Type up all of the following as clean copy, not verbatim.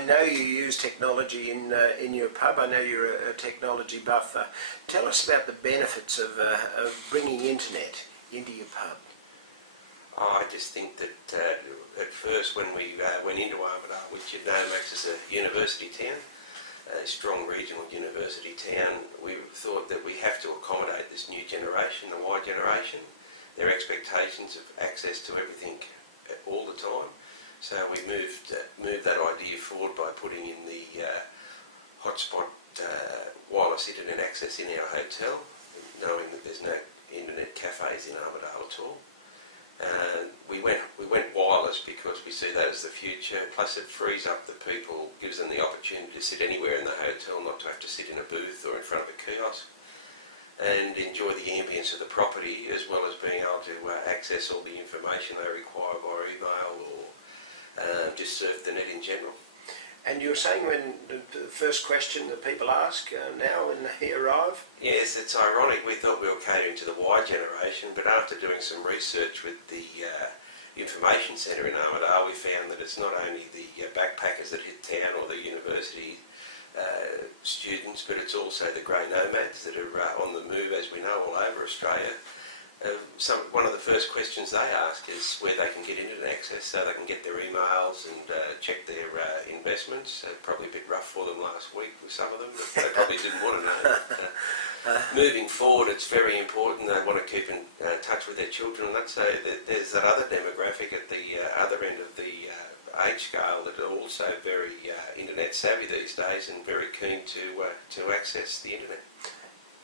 I know you use technology in your pub. I know you're a technology buff. Tell us about the benefits of bringing internet into your pub. I just think that at first when we went into Armidale, which you know Max is a university town, a strong regional university town, we thought that we have to accommodate this new generation, the Y generation, their expectations of access to everything all the time. So we moved that idea forward by putting in the hotspot wireless internet access in our hotel, knowing that there's no internet cafes in Armidale at all. We went wireless because we see that as the future, plus it frees up the people, gives them the opportunity to sit anywhere in the hotel, not to have to sit in a booth or in front of a kiosk, and enjoy the ambience of the property, as well as being able to access all the information they require via email or just surf the net in general. And you were saying when the first question that people ask now when they arrive? Yes, it's ironic. We thought we were catering to the Y generation, but after doing some research with the information centre in Armidale, we found that it's not only the backpackers that hit town or the university students, but it's also the grey nomads that are on the move, as we know, all over Australia. One of the first questions they ask is where they can get internet access so they can get their emails and check their investments. Probably a bit rough for them last week with some of them, but they probably didn't want to know. Moving forward, it's very important. They want to keep in touch with their children, and that's there's that other demographic at the other end of the age scale that are also very internet savvy these days and very keen to access the internet.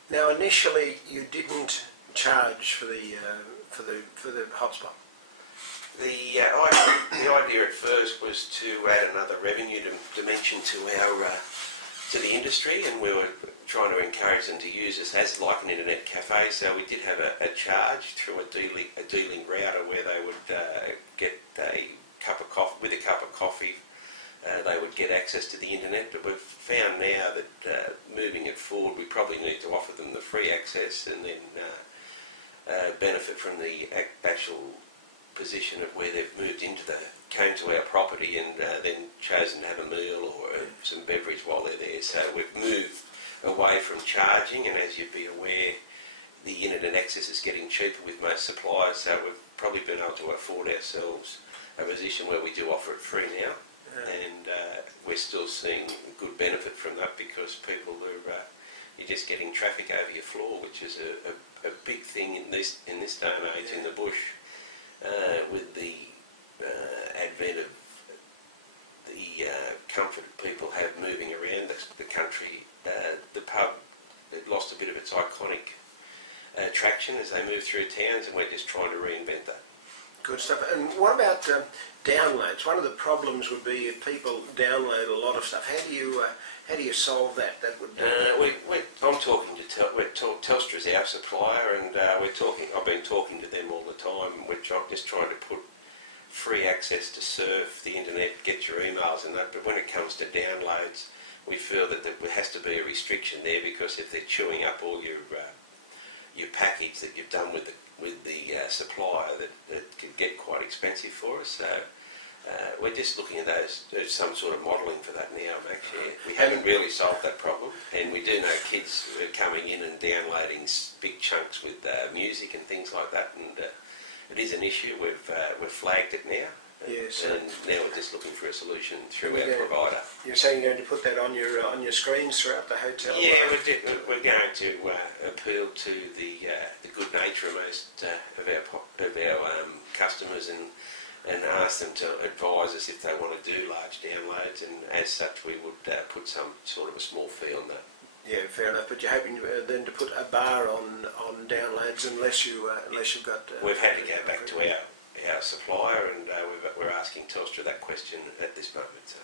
Now, initially, you didn't charge for the hotspot. The idea at first was to add another revenue dimension to the industry, and we were trying to encourage them to use us as like an internet cafe. So we did have a charge through a D-Link router where they would get a cup of coffee. With a cup of coffee, they would get access to the internet. But we've found now that moving it forward, we probably need to offer them the free access and then benefit from the actual position of where they've came to our property and then chosen to have a meal or some beverage while they're there. So we've moved away from charging, and as you'd be aware, the internet access is getting cheaper with most suppliers, so we've probably been able to afford ourselves a position where we do offer it free now. And we're still seeing good benefit from that because people are you're just getting traffic over your floor, which is a big thing in this day and age in the bush. With the advent of the comfort people have moving around the country, the pub lost a bit of its iconic attraction as they move through towns, and we're just trying to reinvent that. Good stuff. And what about downloads? One of the problems would be if people download a lot of stuff. How do you solve that? That would. I'm talking to Telstra is our supplier, and I've been talking to them all the time. We're just trying to put free access to surf the internet, get your emails and that. But when it comes to downloads, we feel that there has to be a restriction there, because if they're chewing up all your package that you've done with the supplier, that could get quite expensive for us. So we're just looking at some sort of modelling for that now, Max. Yeah. We haven't really solved that problem, and we do know kids are coming in and downloading big chunks with music and things like that, and it is an issue. We've flagged it now. Yes. And now we're just looking for a solution through our provider. You're saying you're going to put that on your screens throughout the hotel? Yeah, we're going to appeal to the good nature of most of our customers and ask them to advise us if they want to do large downloads, and as such we would put some sort of a small fee on that. Yeah, fair enough. But you're hoping then to put a bar on downloads unless you've got. We've had to go back to our supplier, and we're asking Telstra that question at this moment. So.